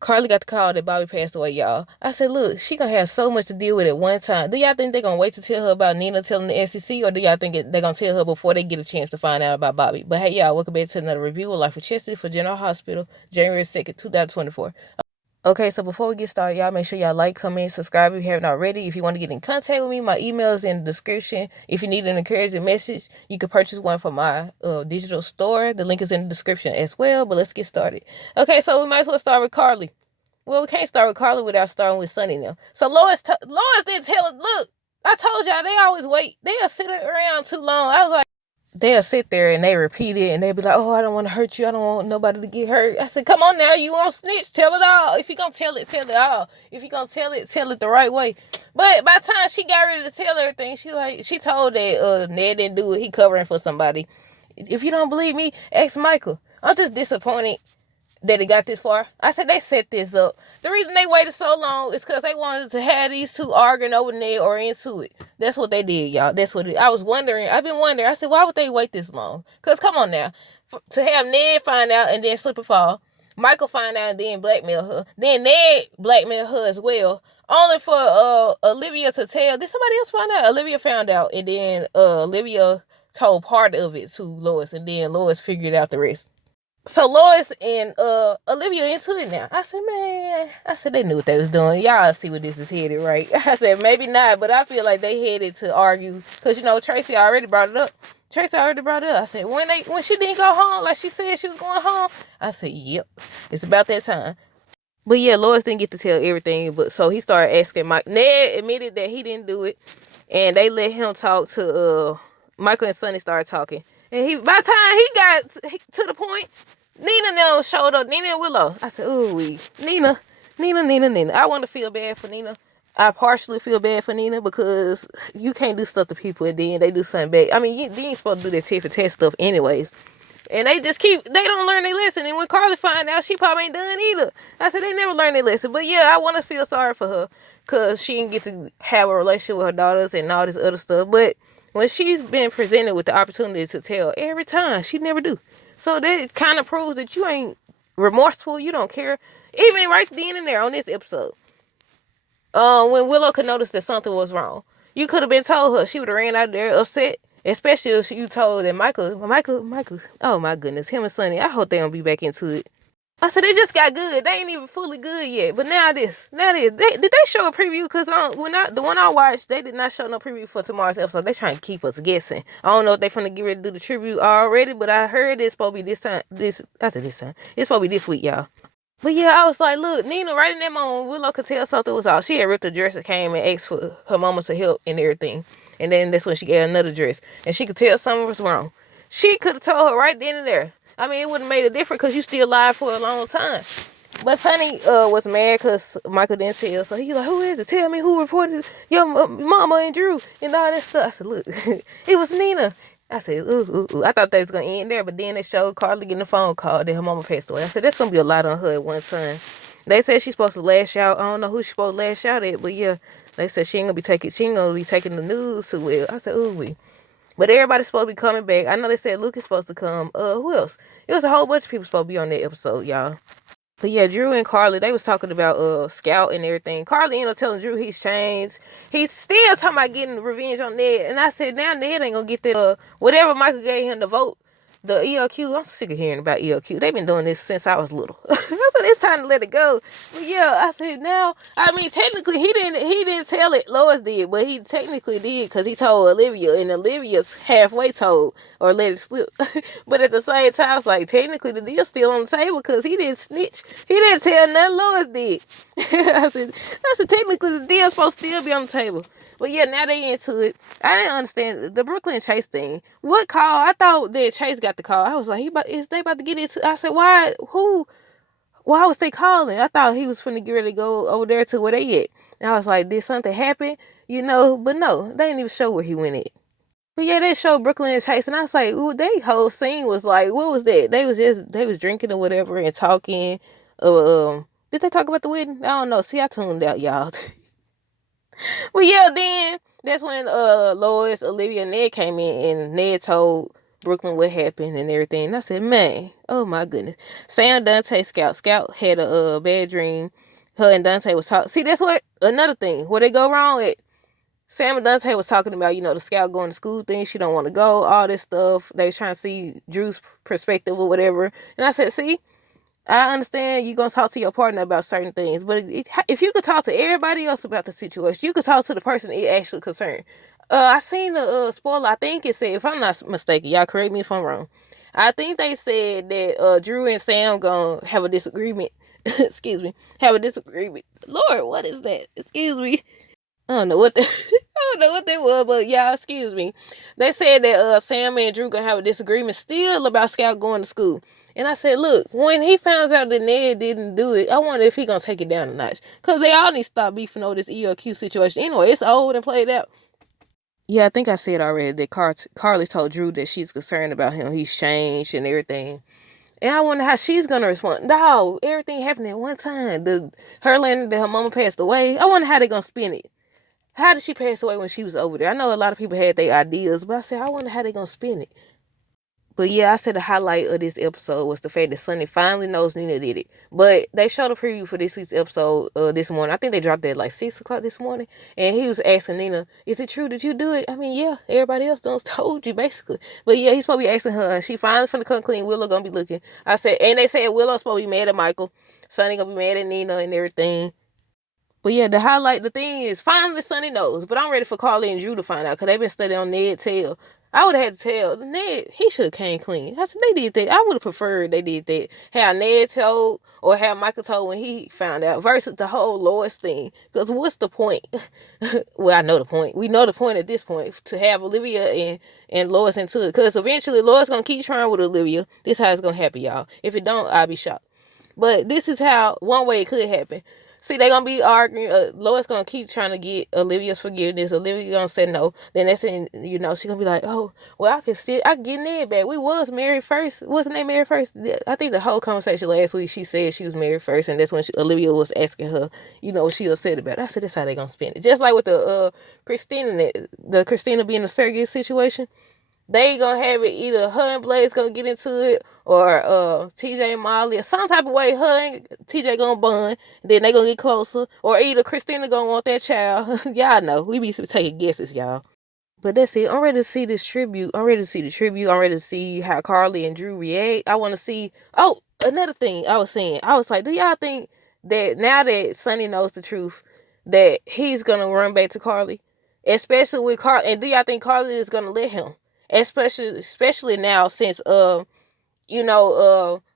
Carly got the call that Bobby passed away, y'all. I said, look, she gonna have so much to deal with at one time. Do y'all think they gonna wait to tell her about Nina telling the SEC, or do y'all think they gonna tell her before they get a chance to find out about Bobby? But hey, y'all, welcome back to another review of Life with Chastity for General Hospital, January 2nd, 2024. Okay, so before we get started, y'all make sure y'all like, comment, subscribe if you haven't already. If you want to get in contact with me, my email is in the description. If you need an encouraging message, you can purchase one from my digital store. The link is in the description as well, but let's get started. Okay, so we might as well start with Carly. Well, we can't start with Carly without starting with Sunny now. So Lois didn't tell her, look, I told y'all they always wait. They'll sit around too long. I was like, they'll sit there and they repeat it and they'll be like, oh, I don't want to hurt you. I don't want nobody to get hurt. I said, come on now, you won't snitch. Tell it all. If you're going to tell it all. If you're going to tell it the right way. But by the time she got ready to tell everything, she told that Ned didn't do it. He covering for somebody. If you don't believe me, ask Michael. I'm just disappointed that it got this far. I said they set this up. The reason they waited so long is because they wanted to have these two arguing over Ned or into it. That's what they did, y'all. That's what I was wondering. I've been wondering. I said, why would they wait this long? Because come on now. To have Ned find out and then slip and fall. Michael find out and then blackmail her. Then Ned blackmail her as well. Only for Olivia to tell. Did somebody else find out? Olivia found out. And then Olivia told part of it to Lois. And then Lois figured out the rest. So Lois and Olivia into it now. I said, man, they knew what they was doing. Y'all see where this is headed, right? I said, maybe not, but I feel like they headed to argue. Because, Tracy already brought it up. I said, when she didn't go home, like she said she was going home, I said, yep, it's about that time. But yeah, Lois didn't get to tell everything, but so he started asking Mike. Ned admitted that he didn't do it, and they let him talk to Michael and Sonny started talking. And by the time he got to the point, Nina now showed up. Nina and Willow. I said, ooh, Nina. I want to feel bad for Nina. I partially feel bad for Nina because you can't do stuff to people and then they do something bad. I mean, you ain't supposed to do that tit for tat stuff anyways. And they don't learn their lesson. And when Carly find out, she probably ain't done either. I said, they never learn their lesson. But yeah, I want to feel sorry for her because she didn't get to have a relationship with her daughters and all this other stuff. But when she's been presented with the opportunity to tell every time, she never do. So that kind of proves that you ain't remorseful. You don't care. Even right then and there on this episode. When Willow could notice that something was wrong, you could have been told her. She would have ran out there upset. Especially if you told that Michael, oh my goodness, him and Sonny, I hope they don't be back into it. I said, they just got good. They ain't even fully good yet. But now this. Did they show a preview? Because the one I watched, they did not show no preview for tomorrow's episode. They trying to keep us guessing. I don't know if they finna get ready to do the tribute already, but I heard it's supposed to be this time. It's supposed to be this week, y'all. But yeah, I was like, look, Nina, right in that moment, Willow could tell something was off. She had ripped the dress and came and asked for her mama to help and everything. And then that's when she got another dress. And she could tell something was wrong. She could have told her right then and there. I mean, it wouldn't have made a difference because you still lied for a long time. But Sonny was mad because Michael didn't tell. So he like, who is it? Tell me who reported your mama and Drew and all that stuff. I said, look, it was Nina. I said, ooh. I thought they was going to end there. But then they showed Carly getting a phone call that her mama passed away. I said, that's going to be a lot on her at one time. They said she's supposed to lash out. I don't know who she's supposed to lash out at. But yeah, they said she ain't going to be taking the news too well. I said, ooh. But everybody's supposed to be coming back. I know they said Luke is supposed to come. Who else? It was a whole bunch of people supposed to be on that episode, y'all. But yeah, Drew and Carly, they was talking about Scout and everything. Carly ended up telling Drew he's changed. He's still talking about getting revenge on Ned. And I said, now Ned ain't gonna get that whatever Michael gave him to vote. The ELQ, I'm sick of hearing about ELQ. They've been doing this since I was little. I said, it's time to let it go. But yeah, I said, now, I mean, technically, he didn't tell it. Lois did, but he technically did because he told Olivia, and Olivia's halfway told or let it slip. But at the same time, it's like, technically, the deal's still on the table because he didn't snitch. He didn't tell nothing Lois did. I said, technically, the deal's supposed to still be on the table. But yeah, now they into it. I didn't understand the Brooklyn Chase thing. What call? I thought that Chase got the call. I was like, is they about to get into? I said, why? Who? Why was they calling? I thought he was finna get ready to go over there to where they at. And I was like, did something happen? But no, they didn't even show where he went at. But yeah, they showed Brooklyn and Chase, and I was like, ooh, they whole scene was like, what was that? They was drinking or whatever and talking. Did they talk about the wedding? I don't know. See, I tuned out, y'all. Well, yeah, then that's when Lois, Olivia, and Ned came in, and Ned told Brooklyn what happened and everything. And I said, man, oh my goodness. Sam, Dante, Scout had a bad dream. Her and Dante was talking. See, that's what another thing where they go wrong at. Sam and Dante was talking about, the Scout going to school thing. She don't want to go, all this stuff. They was trying to see Drew's perspective or whatever. And I said, see, I understand you're going to talk to your partner about certain things, but if you could talk to everybody else about the situation, you could talk to the person it actually concerned. I seen the spoiler. I think it said, if I'm not mistaken, y'all correct me if I'm wrong. I think they said that Drew and Sam gonna have a disagreement. Excuse me. Have a disagreement. Lord, what is that? Excuse me. I don't know what I don't know what that was, but y'all, excuse me. They said that Sam and Drew gonna have a disagreement still about Scout going to school. And I said, look, when he finds out that Ned didn't do it, I wonder if he gonna take it down a notch. Cause they all need to stop beefing over this ELQ situation. Anyway, it's old and played out. Yeah, I think I said already that Carly told Drew that she's concerned about him. He's changed and everything. And I wonder how she's gonna respond. No, everything happened at one time. Her learning that her mama passed away. I wonder how they gonna spin it. How did she pass away when she was over there? I know a lot of people had their ideas, but I said, I wonder how they gonna spin it. But yeah, I said the highlight of this episode was the fact that Sonny finally knows Nina did it. But they showed a preview for this week's episode this morning. I think they dropped it at like 6 o'clock this morning. And he was asking Nina, is it true that you do it? I mean, yeah, everybody else done told you, basically. But yeah, he's supposed to be asking her. She finally finna come clean. Willow gonna be looking. I said, and they said Willow's supposed to be mad at Michael. Sonny gonna be mad at Nina and everything. But yeah, the thing is, finally Sonny knows. But I'm ready for Carly and Drew to find out because they've been studying on Ned's tail. I would have had to tell Ned, he should have came clean. I said, they did that. I would have preferred they did that. Have Ned told or have Michael told when he found out versus the whole Lois thing. Because what's the point? Well, I know the point. We know the point at this point to have Olivia and Lois into it. Because eventually Lois going to keep trying with Olivia. This is how it's going to happen, y'all. If it don't, I'll be shocked. But this is how one way it could happen. See, they're going to be arguing. Lois going to keep trying to get Olivia's forgiveness. Olivia going to say no. Then that's when, she's going to be like, oh, well, I can get Ned back. We was married first. Wasn't they married first? I think the whole conversation last week, she said she was married first. And that's when Olivia was asking her, what she upset about. I said, that's how they going to spend it. Just like with the Christina being a surrogate situation. They gonna have it either her and Blaze gonna get into it or TJ and Molly or some type of way her and TJ gonna bond. Then they gonna get closer or either Christina gonna want that child. Y'all know we be taking guesses, y'all. But that's it. I'm ready to see this tribute. I'm ready to see the tribute. I'm ready to see how Carly and Drew react. I want to see. Oh, another thing I was saying. I was like, do y'all think that now that Sonny knows the truth, that he's gonna run back to Carly, especially with Carly? And do y'all think Carly is gonna let him? Especially now since her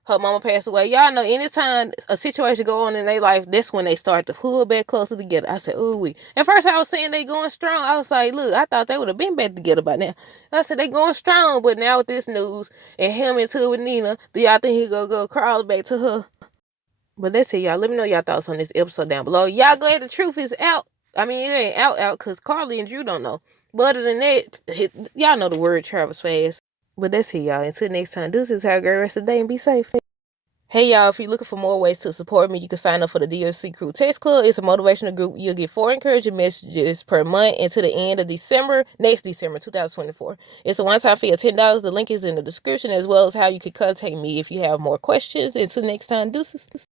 mama passed away. Y'all know anytime a situation go on in their life, that's when they start to pull back closer together. I said, ooh, at first I was saying they going strong. I was like, look, I thought they would have been back together by now. I said they going strong, but now with this news and him into it with Nina, do y'all think he gonna go crawl back to her? But that's it, y'all. Let me know y'all thoughts on this episode down below. Y'all glad the truth is out? I mean, it ain't out because Carly and Drew don't know. But other than that, y'all know the word travels fast. But that's it, y'all. Until next time, this is have a great rest of the day and be safe. Hey, y'all, if you're looking for more ways to support me, you can sign up for the DLC Crew Text Club. It's a motivational group. You'll get 4 encouraging messages per month until the end of next December, 2024. It's a one-time fee of $10. The link is in the description, as well as how you can contact me if you have more questions. Until next time, deuces.